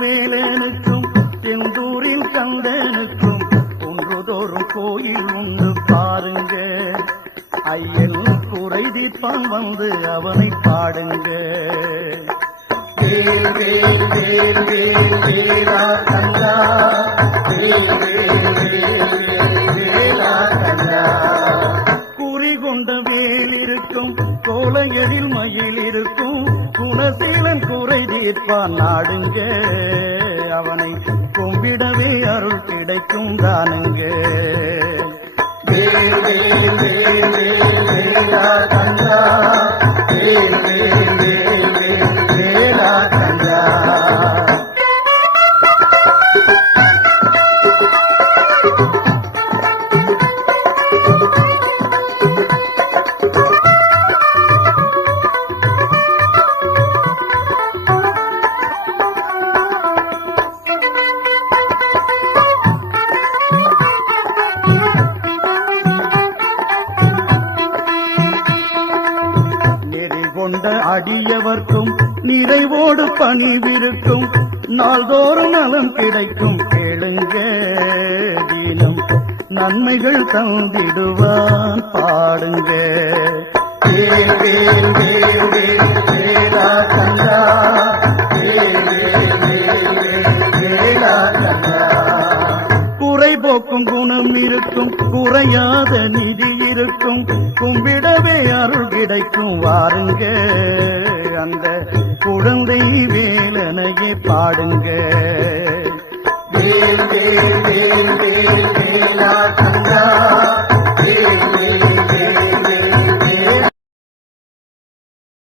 வேலனுக்கும் செந்தூரில் கந்தனுக்கும் ஒன்றுதோறும் கோயில் உண்டு பாருங்க. ஐயன் குறை தீர்ப்பான் வந்து அவனை பாடுங்க. வேல் வேல் வேல் வேல் வேலா கண்ணா, வேல் வேல் வேல் வேலா கண்ணா. குறி கொண்ட வேல் இருக்கும், கோலையதில் மயில் இருக்கும், குணசீலன் குறை தீர்ப்பான் நாடுங்க. அவனை கும்பிடவே அருள் கிடைக்கும் தானுங்க. வேல் வேல் வேல் வேல் வேலா கண்ணா, வேல் வேல் வேல் வேல் வேலா கண்ணா. கொண்ட அடியவர்க்கும் நிறைவோடு பணிவிருக்கும், நாள்தோறும் நலம் கிடைக்கும் கேளுங்க. தினம் நன்மைகள் தந்திடுவான் பாடுங்க. வேல் வேல் வேல் வேல் வேலா கண்ணா, வேல் வேல் வேல் வேல் வேலா கண்ணா. குறை போக்கும் குணம் இருக்கும், குறையாத நிதி இருக்கும், கும்பிடவே அருள் கிடைக்கும் வாருங்க. அந்த குழந்தை வேலனையே பாடுங்க. வேல் வேல் வேல் வேல் வேலா.